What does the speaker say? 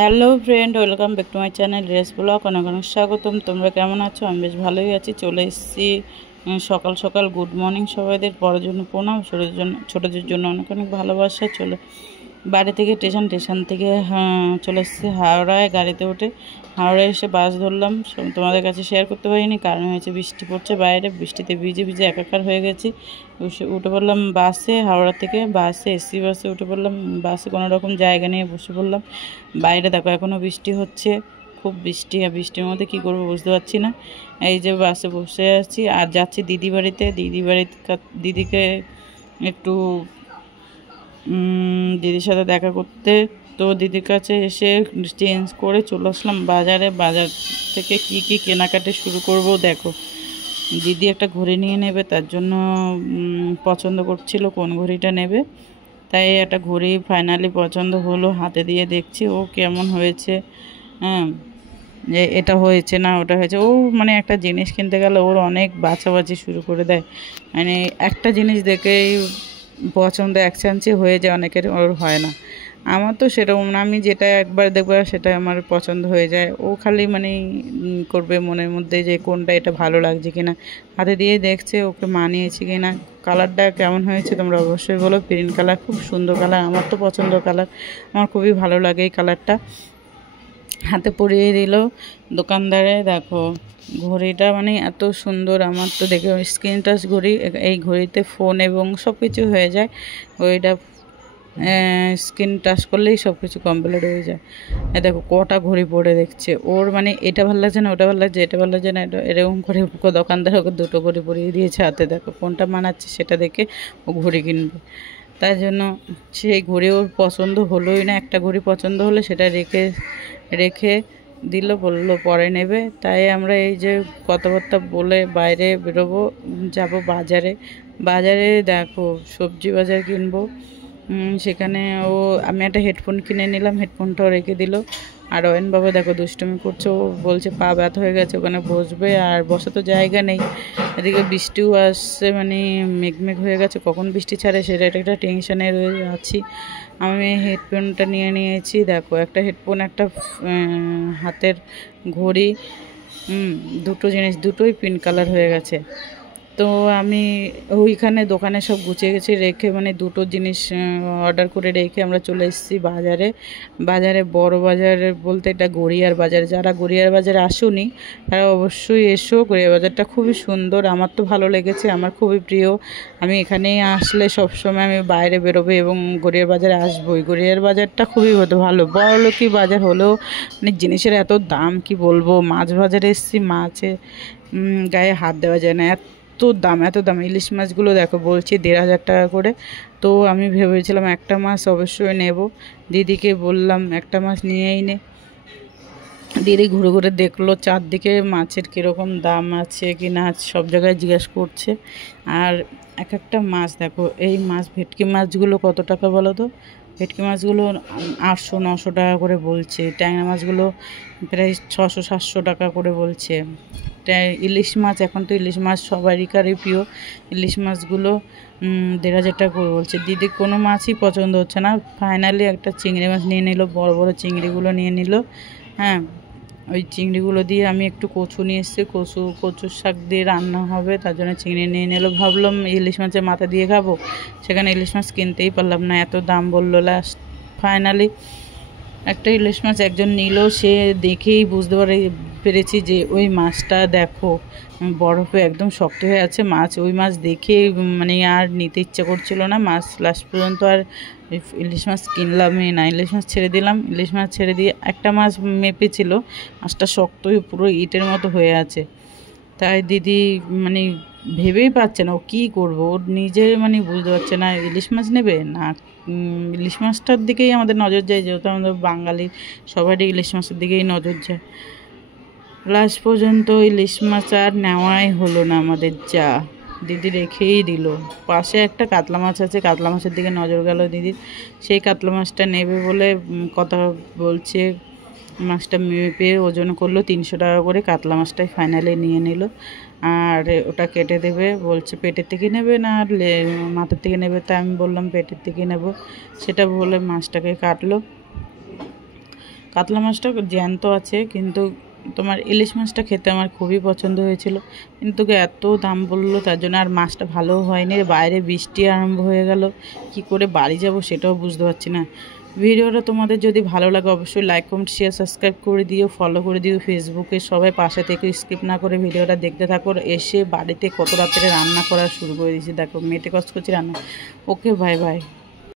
Hello friend, welcome back to my channel race blog. অনেক অনেক স্বাগতম। তোমরা কেমন আছো? আমি বেশ ভালোই আছি। চলে এসেছি সকাল সকাল। Good morning সবাইদের। বড়োর জন্য প্রণাম, ছোটোদের জন্য অনেক অনেক ভালোবাসা। বাড়ি থেকে স্টেশন থেকে চলে এসেছি হাওড়ায় গাড়িতে উঠে। হাওড়ায় এসে বাস ধরলাম। তোমাদের কাছে শেয়ার করতে পারিনি, কারণ হয়েছে বৃষ্টি পড়ছে বাইরে। বৃষ্টিতে ভিজে ভিজে একাকার হয়ে গেছি। উঠে পড়লাম বাসে, হাওড়া থেকে বাসে, এসি বাসে উঠে পড়লাম। বাসে কোনো রকম জায়গা নিয়ে বসে পড়লাম। বাইরে দেখো এখনও বৃষ্টি হচ্ছে, খুব বৃষ্টি। আর বৃষ্টির মধ্যে কী করবো বুঝতে পারছি না। এই যে বাসে বসে আছি আর যাচ্ছি দিদি বাড়িতে। দিদিকে একটু দিদির সাথে দেখা করতে। তো দিদির কাছে এসে চেঞ্জ করে চলে আসলাম বাজারে। বাজার থেকে কি কি কেনাকাটি শুরু করব দেখো। দিদি একটা ঘড়ি নিয়ে নেবে, তার জন্য পছন্দ করছিল কোন ঘড়িটা নেবে। তাই একটা ঘড়ি ফাইনালি পছন্দ হলো, হাতে দিয়ে দেখছি ও কেমন হয়েছে। হ্যাঁ, যে এটা হয়েছে না ওটা হয়েছে। ও মানে একটা জিনিস কিনতে গেলে ওর অনেক বাছাবাছি শুরু করে দেয়। মানে একটা জিনিস দেখেই পছন্দ এক চান্সে হয়ে যায়, অনেকের ওর হয় না। আমার তো সেরকম না, আমি যেটা একবার দেখবো সেটা আমার পছন্দ হয়ে যায়। ও খালি মানে করবে মনের মধ্যে যে কোনটা এটা ভালো লাগছে কিনা, হাতে দিয়ে দেখছে ওকে মানিয়েছে কিনা। কালারটা কেমন হয়েছে তোমরা অবশ্যই বলো। প্রিন্ট কালার, খুব সুন্দর কালার, আমার তো পছন্দ কালার, আমার খুবই ভালো লাগে এই কালারটা। হাতে পরিয়ে দিল দোকানদারে। দেখো ঘড়িটা মানে এত সুন্দর, আমার তো দেখে স্ক্রিন টাচ ঘড়ি। এই ঘড়িতে ফোন এবং সব কিছু হয়ে যায়। ঘড়িটা স্ক্রিন টাচ করলেই সব কিছু কমপ্লিট হয়ে যায়। দেখো কটা ঘড়ি পরে দেখছে ওর, মানে এটা ভালো লাগছে না ওটা ভালো লাগছে, এটা ভালো লাগছে না এটা, এরকম করে দোকানদার ওকে দুটো ঘড়ি পরিয়ে দিয়েছে হাতে। দেখো কোনটা মানাচ্ছে সেটা দেখে ও ঘড়ি কিনবে। তাই জন্য সেই ঘড়ি ওর পছন্দ হলোই না। একটা ঘড়ি পছন্দ হলে সেটা রেখে রেখে দিল, বললো পরে নেবে। তাই আমরা এই যে কথাবার্তা বলে বাইরে বেরোবো, যাব বাজারে। বাজারে দেখো সবজি বাজার কিনবো। সেখানে আমি একটা হেডফোন কিনে নিলাম, হেডফোনটাও রেখে দিল। আর অয়ন বাবা দেখো দুষ্টুমি করছে, ও বলছে পা ব্যথা হয়ে গেছে, ওখানে বসবে আর বসা তো জায়গা নেই। এদিকে বৃষ্টিও আসছে, মানে মেঘমেঘ হয়ে গেছে, কখন বৃষ্টি ছাড়ে সেটা একটা টেনশানে রয়ে আছি। আমি হেডফোনটা নিয়ে নিয়েছি। দেখো একটা হেডফোন, একটা হাতের ঘড়ি, দুটো জিনিস, দুটোই পিঙ্ক কালার হয়ে গেছে। তো আমি ওইখানে দোকানে সব গুছিয়ে গেছি রেখে, মানে দুটো জিনিস অর্ডার করে রেখে আমরা চলে এসেছি বাজারে। বড় বাজারে বলতে এটা গড়িয়ার বাজার। যারা গড়িয়ার বাজারে আসুনি তারা অবশ্যই এসো। গড়িয়ার বাজারটা খুবই সুন্দর, আমার তো ভালো লেগেছে, আমার খুবই প্রিয়। আমি এখানেই আসলে সবসময় আমি বাইরে বেরোবো এবং গড়িয়ার বাজারে আসবোই। গড়িয়ার বাজারটা খুবই ভালো, বড়লোকি বাজার হলেও মানে জিনিসের এত দাম কি বলবো। মাছ বাজারে এসেছি, মাছে গায়ে হাত দেওয়া যায় না, এত দাম। ইলিশ মাছগুলো দেখো বলছি 1,500 টাকা করে। তো আমি ভেবেছিলাম একটা মাছ অবশ্যই নেব। দিদিকে বললাম একটা মাছ নিয়েই নে। দিদি ঘুরে ঘুরে দেখলো চারদিকে মাছের কীরকম দাম আছে কি না সব জায়গায় জিজ্ঞেস করছে। আর এক একটা মাছ দেখো, এই মাছ ভেটকি মাছগুলো কত টাকা বলো তো? ভেটকি মাছগুলো 800-900 টাকা করে বলছে। ট্যাংরা মাছগুলো প্রায় 600-700 টাকা করে বলছে। ইলিশ মাছ, এখন তো ইলিশ মাছ সবারই প্রিয়। ইলিশ মাছগুলো 1,500 টাকা করে বলছে। দিদি কোনো মাছই পছন্দ হচ্ছে না, ফাইনালি একটা চিংড়ি মাছ নিয়ে নিল, বড় বড় চিংড়িগুলো নিয়ে নিল। হ্যাঁ, ওই চিংড়িগুলো দিয়ে আমি একটু কচু নিয়ে এসেছি, কচুর শাক দিয়ে রান্না হবে, তার জন্য চিংড়ি নিয়ে নিল। ভাবলাম ইলিশ মাছের মাথা দিয়ে খাবো, সেখানে ইলিশ মাছ কিনতেই পারলাম না, এত দাম বললো। লাস্ট ফাইনালি একটা ইলিশ মাছ একজন নিল, সে দেখেই বুঝতে পেরেছি যে ওই মাছটা দেখো বরফে একদম শক্ত হয়ে আছে মাছ। ওই মাছ দেখে মানে আর নিতে ইচ্ছা করছিল না। মাছ লাস্ট পর্যন্ত আর ইলিশ মাছ কিনলামই না, ইলিশ মাছ ছেড়ে দিলাম। ইলিশ মাছ ছেড়ে দিয়ে একটা মাছ মেপেছিল, মাছটা শক্ত হয়ে পুরো ইটের মতো হয়ে আছে। তাই দিদি মানে ভেবেই পাচ্ছে না ও কী করবো, ওর নিজে মানে বুঝতে পারছে না ইলিশ মাছ নেবে না। ইলিশ মাছটার দিকেই আমাদের নজর যায়, যেহেতু আমাদের বাঙালি সবারই ইলিশ মাছের দিকেই নজর যায়। লাস্ট পর্যন্ত ইলিশ মাছ আর নেওয়াই হলো না আমাদের, যা দিদি রেখেই দিল। পাশে একটা কাতলা মাছ আছে, কাতলা মাছের দিকে নজর গেল দিদির, সেই কাতলা মাছটা নেবে বলে কথা বলছে। মাছটা মেপে ওজন করলো 300 টাকা করে। কাতলা মাছটাই ফাইনালি নিয়ে নিল, আর ওটা কেটে দেবে বলছে। পেটের থেকে নেবে না আর মাথার থেকে নেবে, তাই আমি বললাম পেটের থেকে নেব, সেটা বলে মাছটাকে কাটলো। কাতলা মাছটা জ্যান্ত আছে, কিন্তু তোমার ইলিশ মাছটা খেতে আমার খুবই পছন্দ হয়েছিল, কিন্তু এত দাম বললো তার জন্য আর মাছটা ভালো হয়নি। বাইরে বৃষ্টি আরম্ভ হয়ে গেল, কি করে বাড়ি যাব সেটাও বুঝতে পারছি না। ভিডিওটা তোমাদের যদি ভালো লাগে অবশ্যই লাইক কমেন্ট শেয়ার সাবস্ক্রাইব করে দিও, ফলো করে দিও ফেসবুকে। সবাই পাশে থেকে স্কিপ না করে ভিডিওটা দেখতে থাকো। এসে বাড়িতে কত রাত্রে রান্না করা শুরু করে দিয়েছি, দেখো মেয়েতে কষ্ট করছি রান্না। ওকে, বাই বাই।